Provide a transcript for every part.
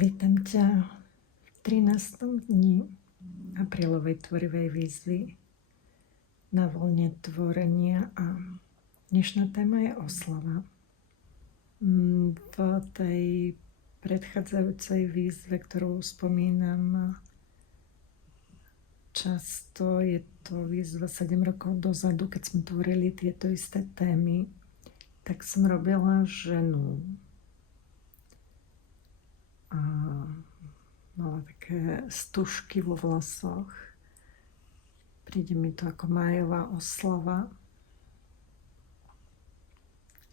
Vítam ťa v 13. dni aprílovej tvorivej výzvy na voľne tvorenia a dnešná téma je oslava. V tej predchádzajúcej výzve, ktorú spomínam často, je to výzva 7 rokov dozadu, keď sme tvorili tieto isté témy, tak som robila ženu. A mala také stužky vo vlasoch. Príde mi to ako májová oslava.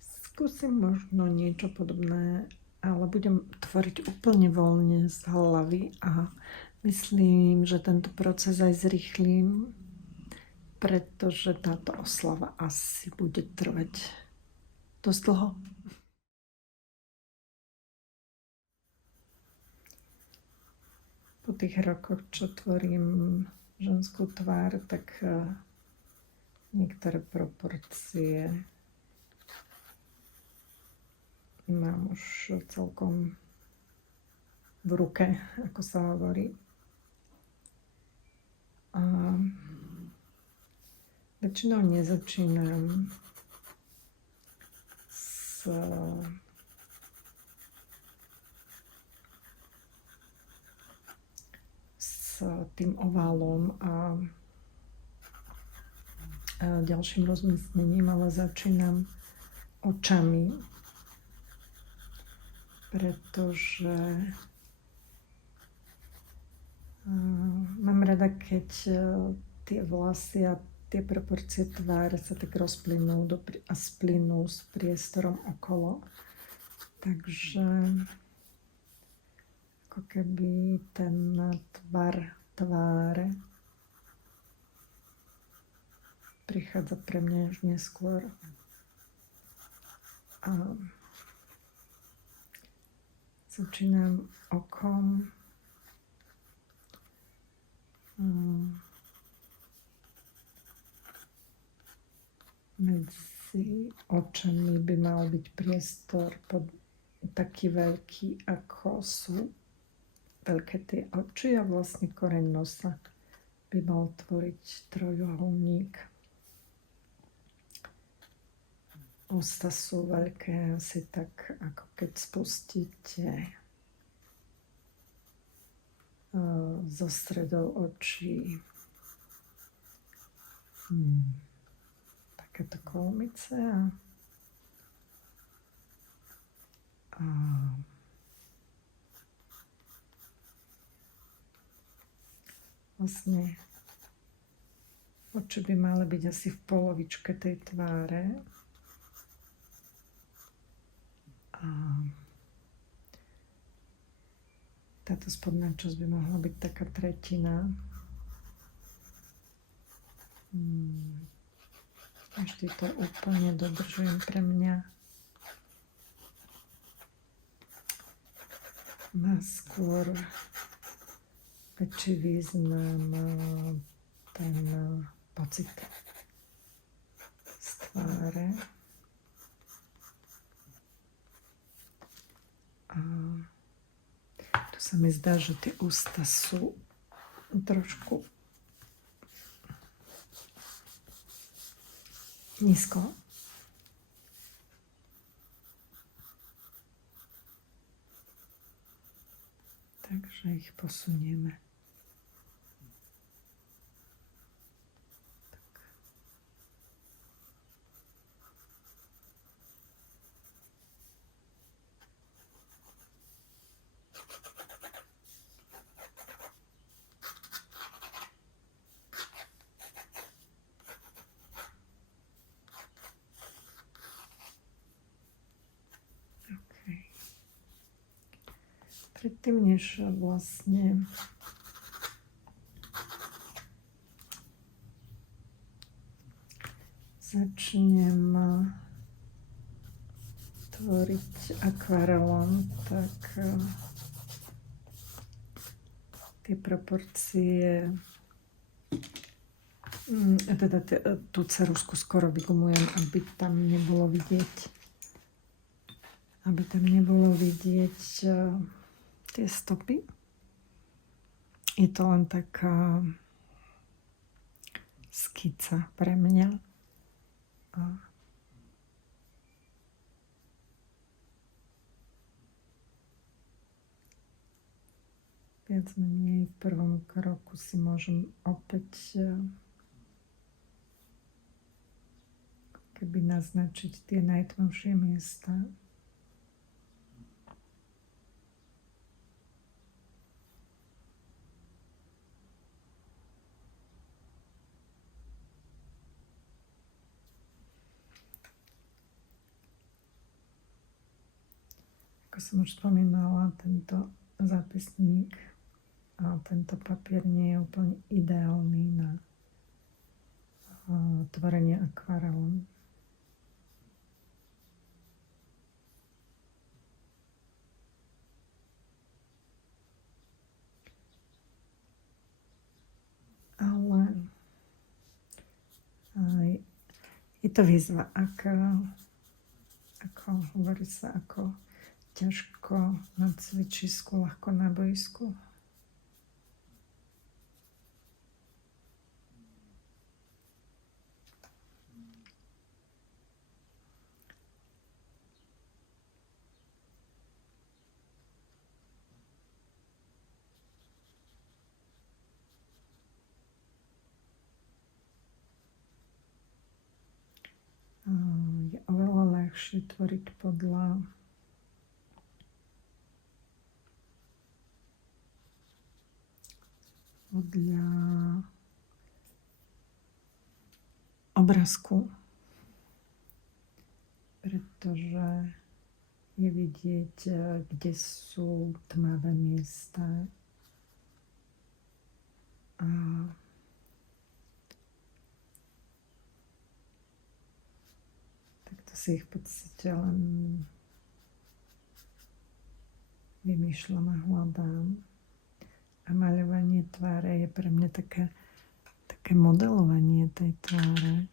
Skúsim možno niečo podobné, ale budem tvoriť úplne voľne z hlavy a myslím, že tento proces aj zrýchlim, pretože táto oslava asi bude trvať dosť dlho. Po tých rokoch, čo tvorím ženskú tvár, tak niektoré proporcie mám už celkom v ruke, ako sa hovorí. A väčšinou nezačínam s tým oválom a ďalším rozmyslením, ale začínam očami, pretože mám rada, keď tie vlasy a tie proporcie tváre sa tak rozplynú a splynú s priestorom okolo. Takže ako keby ten tvar tváre prichádza pre mňa až neskôr. A začínam okom. Medzi očami by mal byť priestor taký veľký, ako sú veľké tie oči, a vlastne koreň nosa by mal tvoriť trojuholník. Ústa sú veľké, asi tak, ako keď spustíte zo stredov očí takéto kolmice a vlastne oči by mali byť asi v polovičke tej tváre. A táto spodná časť by mohla byť taká tretina. Vždy to úplne dodržujem pre mňa. Má skôr väčší význam ten pocit z tváre. A tu sa mi zdá, že tie ústa sú trošku nízko. Takže ich posunieme. Predtým, než vlastne začnem tvoriť akvarelom, tak tie proporcie, teda tú ceruzku skoro vygumujem, aby tam nebolo vidieť tie stopy. Je to len taká skica pre mňa. A viac menej v prvom kroku si môžem opäť keby naznačiť tie najtmavšie miesta. Ako som už spomínala, tento zápisník a tento papier nie je úplne ideálny na tvorenie akvarelom. Ale je to výzva, ako hovorí sa, ako ťažko na cvičisku, ľahko na bojsku. Je oveľa ľahšie tvoriť podľa obrázku, pretože je vidieť, kde sú tmavé miesta a takto si ich v podstate len vymýšľam a hľadám. A maľovanie tváre je pre mňa také modelovanie tej tváre.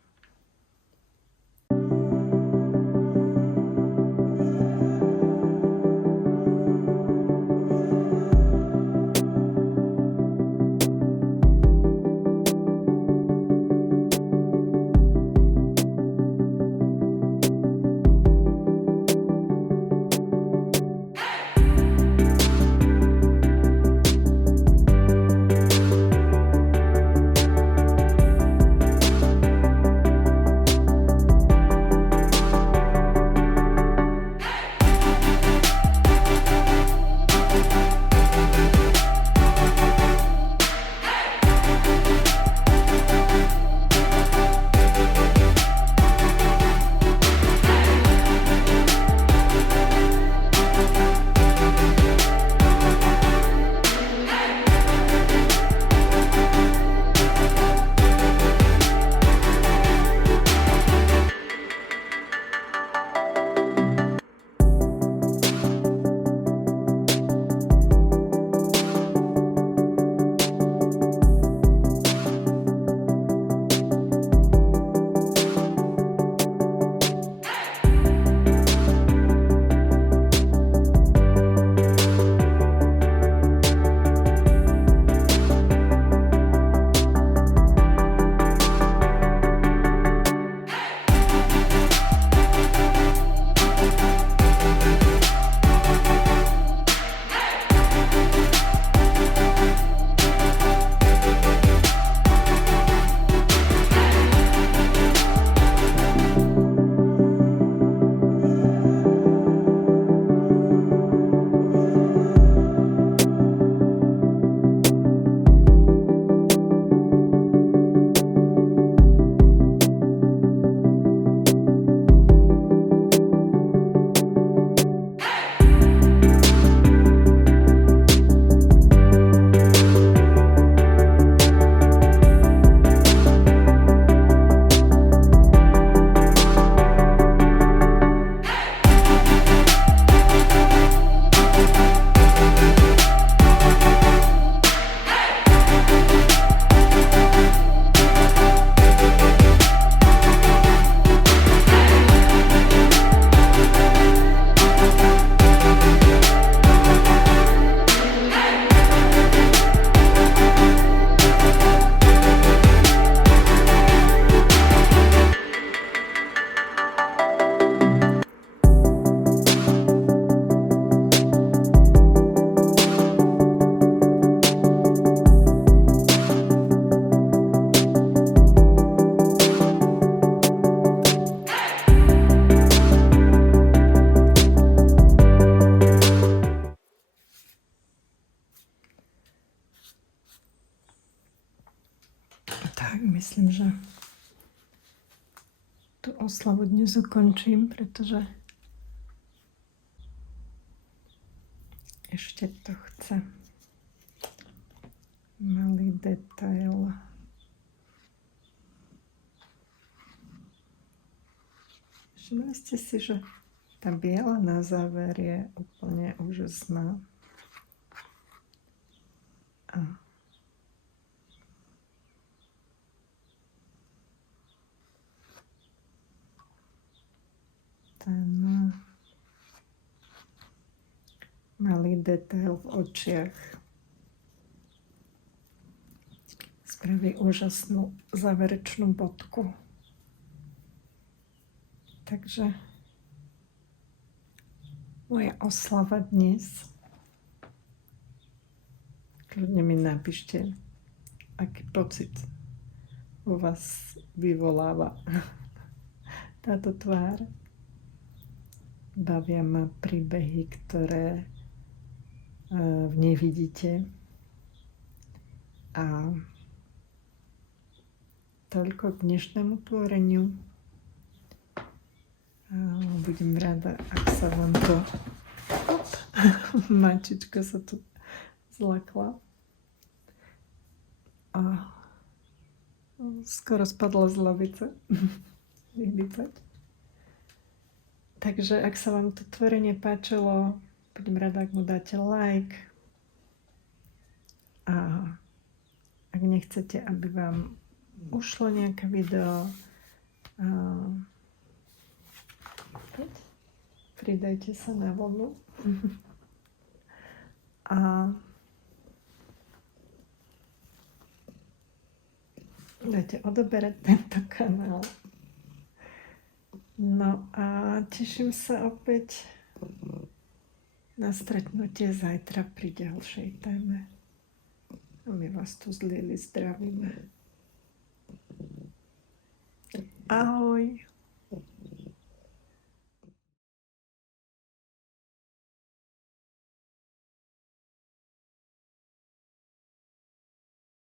myslím, že tú oslavu dnes ukončím, pretože ešte to chce malý detail. Všimli ste si, že tá biela na záver je úplne úžasná. A ten malý detail v očiach spraví úžasnú záverečnú bodku. Takže moja oslava dnes. Kľudne mi napíšte, aký pocit u vás vyvoláva táto tvár. Bavia ma príbehy, ktoré v nej vidíte. A toľko k dnešnému tvoreniu. Budem rada, ak sa vám to... Mačička sa tu zlakla. A skoro spadla z lavice. Vydýpať. Takže ak sa vám to tvorenie páčilo, budem rada, ak mu dáte like. A ak nechcete, aby vám ušlo nejaké video, pridajte sa na vlnu. A dajte odoberať tento kanál. No a teším sa opäť na stretnutie zajtra pri ďalšej téme. A my vás tu z Lily zdravíme. Ahoj.